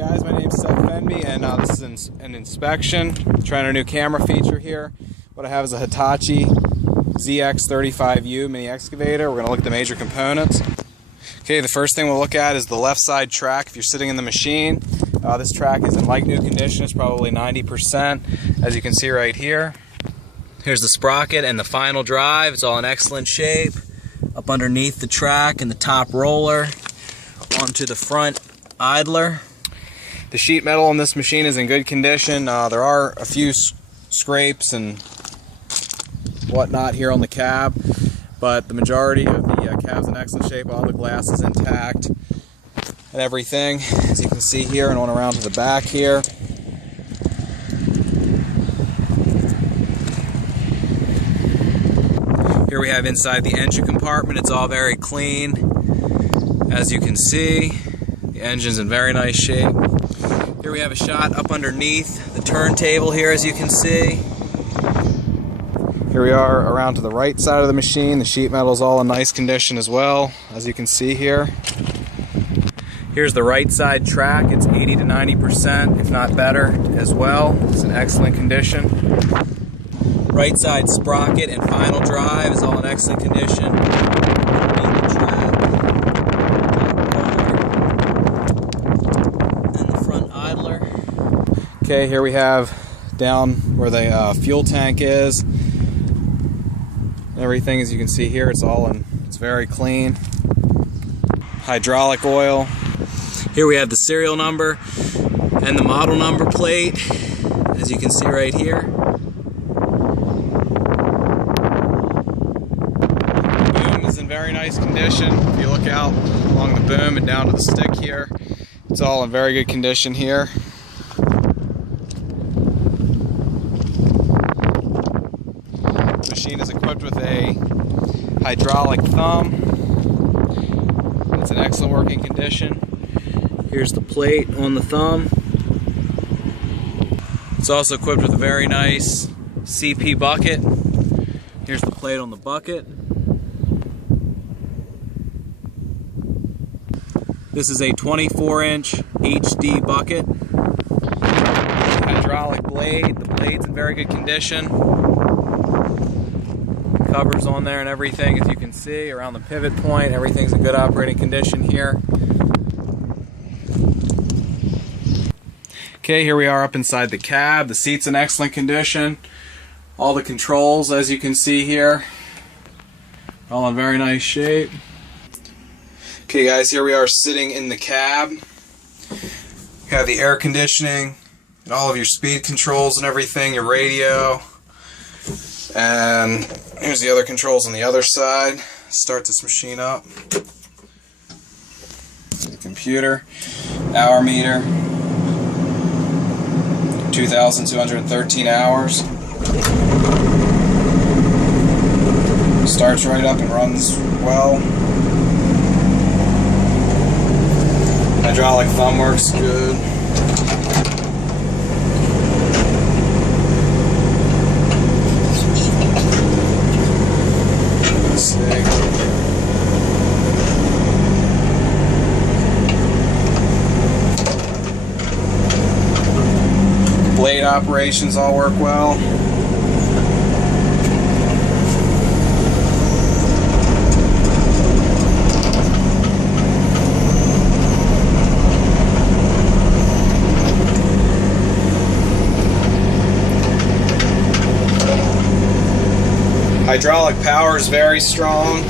Guys, my name's Seth and this is an inspection. Trying a new camera feature here. What I have is a Hitachi ZX35U mini excavator. We're going to look at the major components. Okay, the first thing we'll look at is the left side track if you're sitting in the machine. This track is in like new condition. It's probably 90%, as you can see right here. Here's the sprocket and the final drive. It's all in excellent shape. Up underneath the track and the top roller onto the front idler. The sheet metal on this machine is in good condition. There are a few scrapes and whatnot here on the cab, but the majority of the cab's in excellent shape. All the glass is intact and everything, as you can see here, and on around to the back here. Here we have inside the engine compartment. It's all very clean, as you can see. The engine's in very nice shape. Here we have a shot up underneath the turntable here, as you can see. Here we are around to the right side of the machine. The sheet metal is all in nice condition as well, as you can see here. Here's the right side track. It's 80 to 90%, if not better, as well. It's in excellent condition. Right side sprocket and final drive is all in excellent condition. Okay, here we have down where the fuel tank is. Everything, as you can see here, it's very clean. Hydraulic oil. Here we have the serial number and the model number plate, as you can see right here. The boom is in very nice condition. If you look out along the boom and down to the stick here, it's all in very good condition here. The machine is equipped with a hydraulic thumb. It's in excellent working condition. Here's the plate on the thumb. It's also equipped with a very nice CP bucket. Here's the plate on the bucket. This is a 24-inch HD bucket. Hydraulic blade. The blade's in very good condition. Covers on there and everything, as you can see around the pivot point. Everything's in good operating condition here. Okay, here we are up inside the cab. The seat's in excellent condition. All the controls, as you can see here, all in very nice shape. Okay guys, here we are sitting in the cab. You have the air conditioning and all of your speed controls and everything, your radio. And here's the other controls on the other side. Start this machine up. The computer, hour meter, 2,213 hours. Starts right up and runs well. Hydraulic thumb works good. Blade operations all work well. Hydraulic power is very strong.